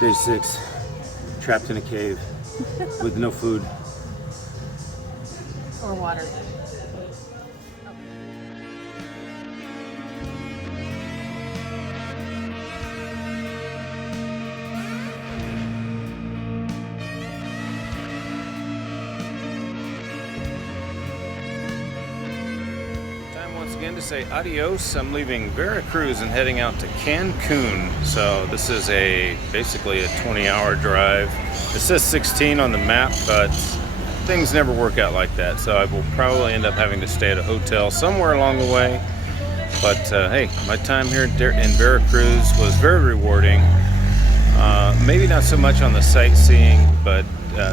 Day 6, trapped in a cave with no food. Or water. Once again to say adios. I'm leaving Veracruz and heading out to Cancun. So this is basically a 20-hour drive. It says 16 on the map, but things never work out like that. So I will probably end up having to stay at a hotel somewhere along the way. But hey, my time here in Veracruz was very rewarding. Maybe not so much on the sightseeing, but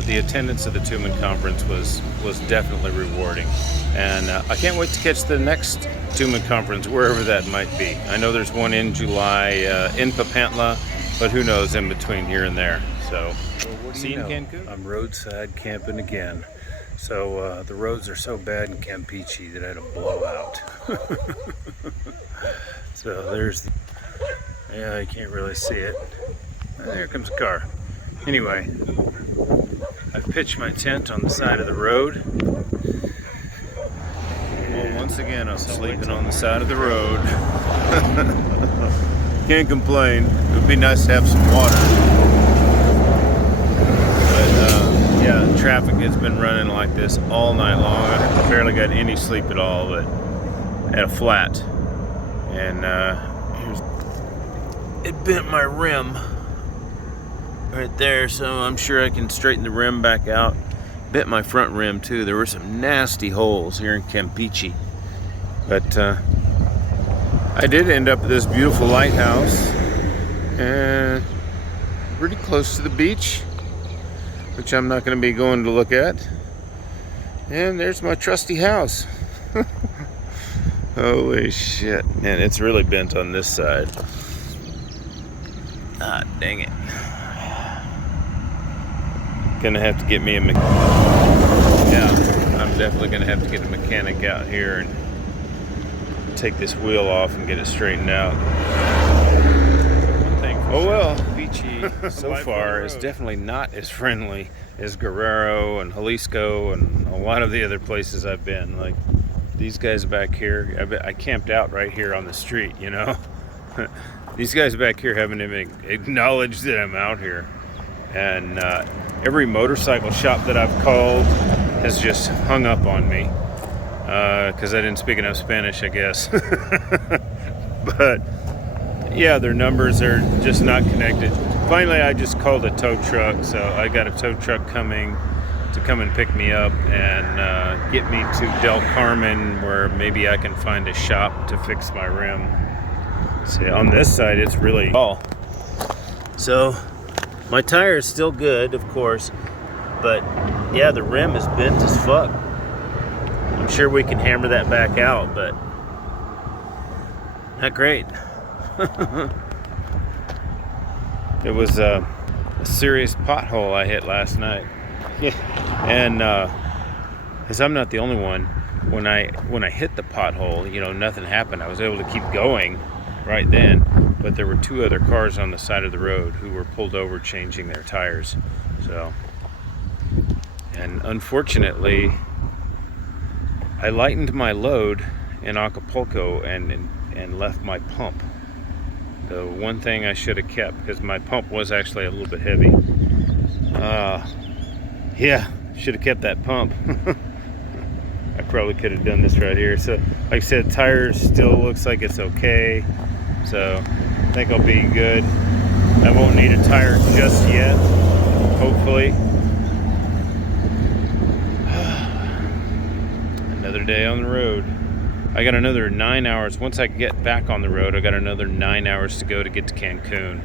the attendance at the Tumen conference was definitely rewarding. And I can't wait to catch the next Tumen conference, wherever that might be. I know there's one in July in Papantla, but who knows in between here and there. So, see you in Cancun. I'm roadside camping again. So the roads are so bad in Campeche that I had a blowout. So there's, yeah, you can't really see it. There comes a car. Anyway, I've pitched my tent on the side of the road. Well, once again, I'm sleeping on the side of the road. Can't complain. It would be nice to have some water. But yeah, traffic has been running like this all night long. I barely got any sleep at all, but at a flat. And it bent my rim right there, so I'm sure I can straighten the rim back out. Bit my front rim too. There were some nasty holes here in Campeche, but I did end up at this beautiful lighthouse and pretty close to the beach, which I'm not going to be going to look at. And there's my trusty house. Holy shit, man, it's really bent on this side. Ah, dang it. Gonna have to get me a mechanic. Yeah, I'm definitely gonna have to get a mechanic out here and take this wheel off and get it straightened out. Oh well, Beachy so far is definitely not as friendly as Guerrero and Jalisco and a lot of the other places I've been. Like these guys back here, I camped out right here on the street, you know. These guys back here haven't even acknowledged that I'm out here. And every motorcycle shop that I've called has just hung up on me because I didn't speak enough Spanish, I guess. But yeah, their numbers are just not connected. Finally, I just called a tow truck, so I got a tow truck coming to come and pick me up and get me to Del Carmen, where maybe I can find a shop to fix my rim. See, on this side, it's really tall. So my tire is still good, of course, but yeah, the rim is bent as fuck. I'm sure we can hammer that back out, but not great. It was a serious pothole I hit last night. And because I'm not the only one, when I hit the pothole, you know, nothing happened. I was able to keep going right then, but there were two other cars on the side of the road who were pulled over changing their tires. So, and unfortunately, I lightened my load in Acapulco and left my pump. The one thing I should have kept, because my pump was actually a little bit heavy. Yeah, should have kept that pump. I probably could have done this right here. So, like I said, tires still looks like it's okay. So, I think I'll be good. I won't need a tire just yet, hopefully. Another day on the road. I got another 9 hours. Once I get back on the road, I got another 9 hours to go to get to Cancun.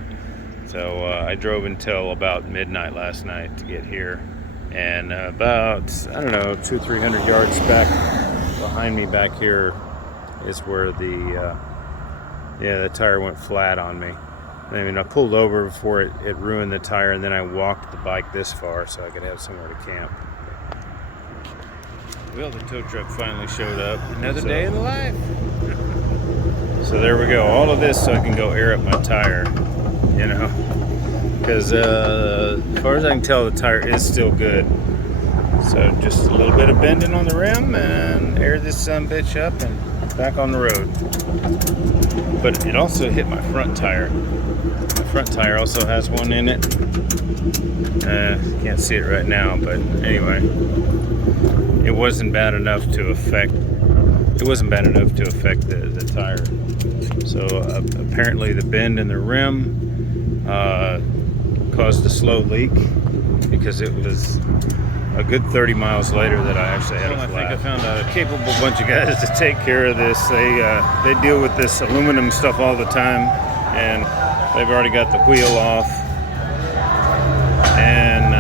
So I drove until about midnight last night to get here. And about, I don't know, 200-300 yards back behind me back here is where the tire went flat on me. I mean, I pulled over before it ruined the tire, and then I walked the bike this far so I could have somewhere to camp. Well, the tow truck finally showed up. Another day in the life. So there we go. All of this so I can go air up my tire, you know. because as far as I can tell, the tire is still good. So just a little bit of bending on the rim and air this bitch up and back on the road. But it also hit my front tire. My front tire also has one in it. Can't see it right now, but anyway, it wasn't bad enough to affect. It wasn't bad enough to affect the tire. So apparently the bend in the rim caused a slow leak, because it was a good 30 miles later that I actually had a flat. I think I found a capable bunch of guys to take care of this. They deal with this aluminum stuff all the time, and they've already got the wheel off. And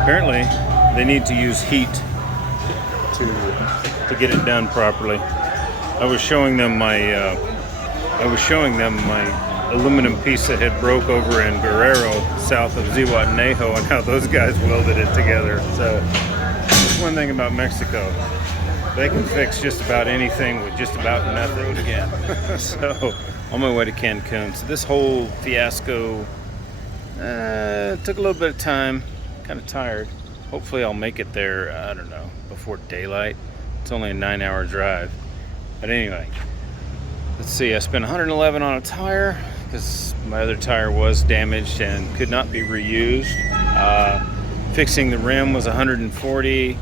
apparently they need to use heat to get it done properly. I was showing them my aluminum piece that had broke over in Guerrero, south of Zihuatanejo, and how those guys welded it together. So that's one thing about Mexico. They can fix just about anything with just about nothing again. So on my way to Cancun. So this whole fiasco took a little bit of time. Kind of tired. Hopefully I'll make it there, I don't know, before daylight. It's only a 9-hour drive. But anyway, let's see, I spent $111 on a tire because my other tire was damaged and could not be reused. Fixing the rim was $140.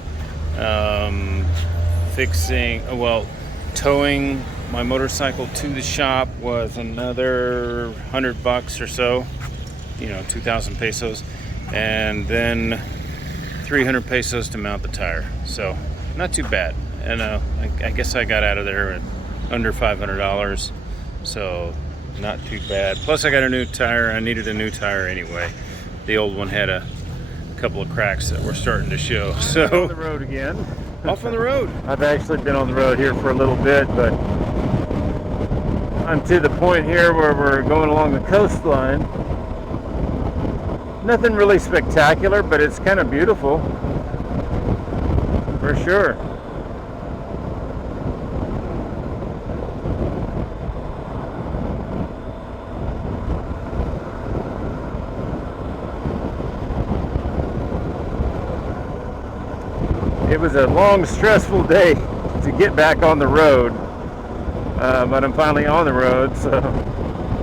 Towing my motorcycle to the shop was another $100 or so, 2,000 pesos, and then 300 pesos to mount the tire. So not too bad. And I guess I got out of there at under $500, so not too bad. Plus I got a new tire. I needed a new tire anyway. The old one had a couple of cracks that were starting to show. So on the road again. Off on the road. I've actually been on the road here for a little bit, but I'm to the point here where we're going along the coastline. Nothing really spectacular, but it's kind of beautiful for sure. It was a long, stressful day to get back on the road, but I'm finally on the road. So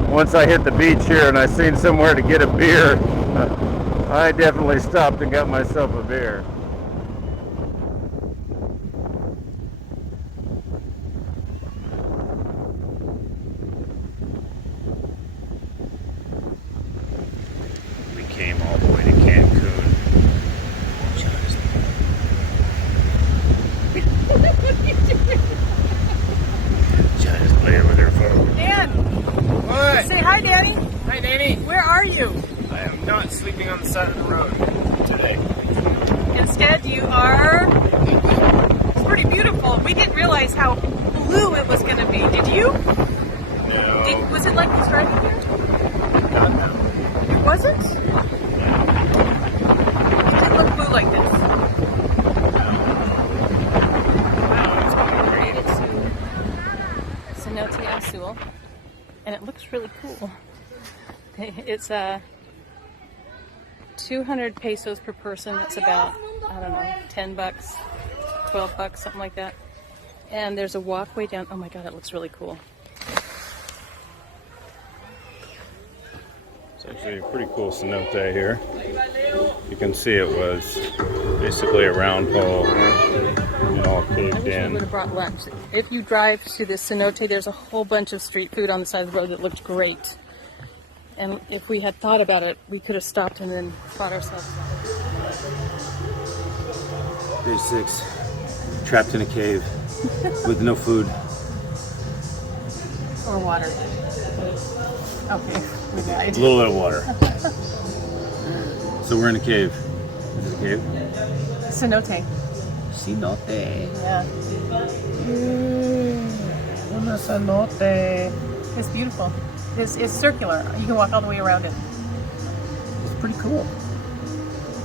once I hit the beach here and I seen somewhere to get a beer, I definitely stopped and got myself a beer. We came all the way to Cancun. Just playing with her phone. Dan! What? Say hi, Danny. Hi, Danny. Where are you? I am not sleeping on the side of the road today. Instead, you are... It's pretty beautiful. We didn't realize how blue it was going to be. Did you? No. Was it like this driving here? No. It wasn't? It didn't look blue like this. Made it to Cenote Azul, and it looks really cool. It's 200 pesos per person. That's about, I don't know, $10, $12, something like that. And there's a walkway down. Oh my God, it looks really cool. It's actually a pretty cool cenote here. You can see it was basically a round hole and all I caved wish we in. would have brought lunch. If you drive to the cenote, there's a whole bunch of street food on the side of the road that looked great. And if we had thought about it, we could have stopped and then brought ourselves Day 6, trapped in a cave with no food. or water. Okay, we died. A little bit of water. So we're in a cave. Is it a cave? Cenote. Cenote. Yeah. Una cenote. It's beautiful. It's circular. You can walk all the way around it. It's pretty cool.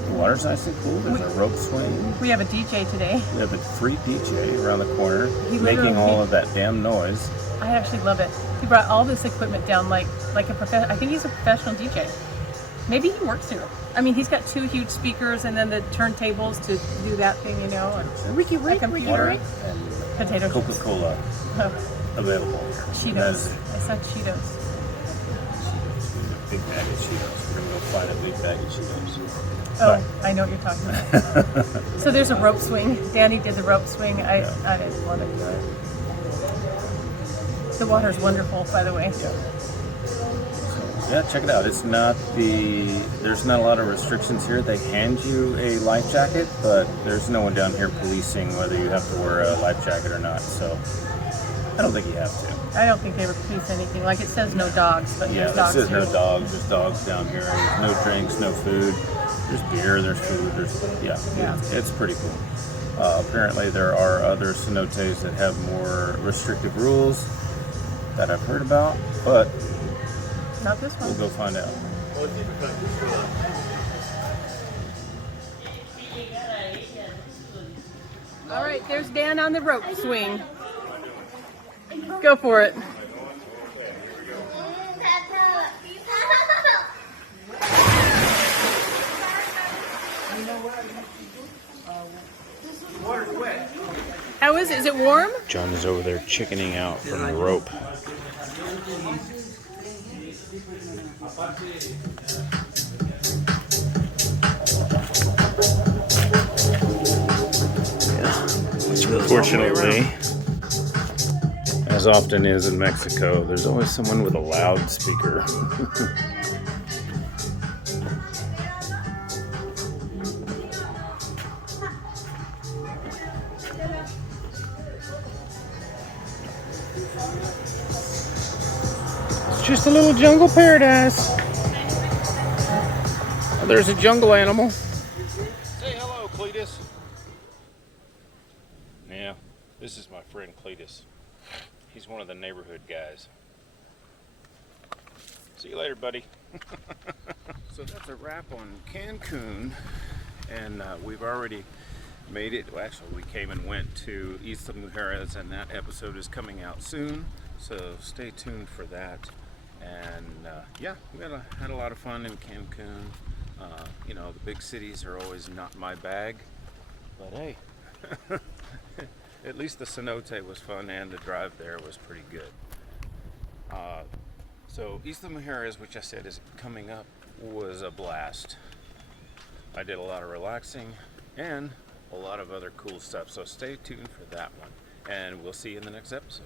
The water's nice and cool. There's a rope swing. We have a DJ today. We have a free DJ around the corner literally- making all of that damn noise. I actually love it. He brought all this equipment down like a I think he's a professional DJ. Maybe he works here. I mean, he's got 2 huge speakers and then the turntables to do that thing, you know. And Ricky, a computer. Water and Potato chips. Coca-Cola available. Cheetos. I said Cheetos. Big bag of Cheetos. We're gonna go find a big bag of Cheetos. Oh, I know what you're talking about. So there's a rope swing. Danny did the rope swing. I didn't want to do it. The water's wonderful, by the way. Yeah, check it out. There's not a lot of restrictions here. They hand you a life jacket, but there's no one down here policing whether you have to wear a life jacket or not. So I don't think you have to. I don't think they ever police anything. Like it says no dogs, but Yeah, there's it dogs says here. no dogs. There's dogs down here. There's no drinks, no food. There's beer, there's food, it's pretty cool. Apparently there are other cenotes that have more restrictive rules that I've heard about, but Not this one. we'll go find out. All right, there's Dan on the rope swing. Go for it. How is it? Is it warm? John is over there chickening out from the rope. Fortunately, as often is in Mexico, there's always someone with a loudspeaker. It's just a little jungle paradise. Oh, there's a jungle animal. Say hello, Cletus. Yeah, this is my friend Cletus. He's one of the neighborhood guys. See you later, buddy. So that's a wrap on Cancun, and we've already made it. Well, actually, we came and went to Isla Mujeres, and that episode is coming out soon. So stay tuned for that. And yeah, we had a lot of fun in Cancun. You know, the big cities are always not my bag, but hey. At least the cenote was fun, and the drive there was pretty good. So Isla Mujeres, which I said is coming up, was a blast. I did a lot of relaxing and a lot of other cool stuff. So stay tuned for that one, and we'll see you in the next episode.